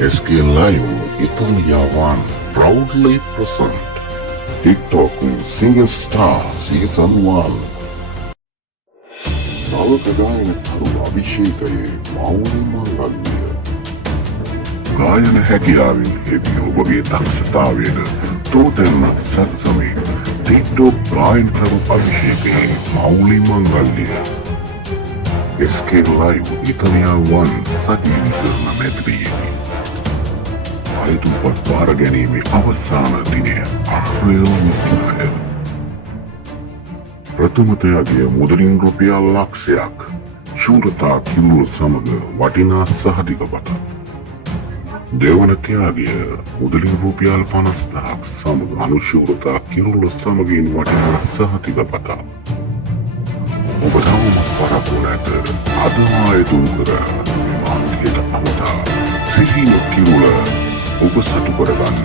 SK Live Italia One proudly present TikTok Singer Star Season 1. නවකගායනකරු අභිෂේකයේ මෞනි මංගල්‍ය. ගායන හැකියාවෙන් එබි ඔබගේ දක්ෂතාවයට තෝතැන්න සත්සමය TikTok ගායනකරු අභිෂේකයේ මෞනි මංගල්‍ය. SK Live Italia One සජීවී කරන මැදිරියේදී අයතුපත් බාර ගැනීමේ අවසාන දිනය අප්‍රේල් 26. ප්‍රථමතයාගේ මුදලින් රුපියල් ලක්ෂයක් ශූරතා කිරුළ සමග වටිනා සහතිකපතක්. දෙවනතයාගේ මුදලින් රුපියල් 50,000ක් සමග අනුශූරතා කිරුළ සමගින් වටිනා සහතිකපතක්. ඔබ තවමත් පරක්කු නැත අද ආයතුන් කර මාර්ගයට අමතා සිහින කිරුළ ඔබ සතු කරගන්න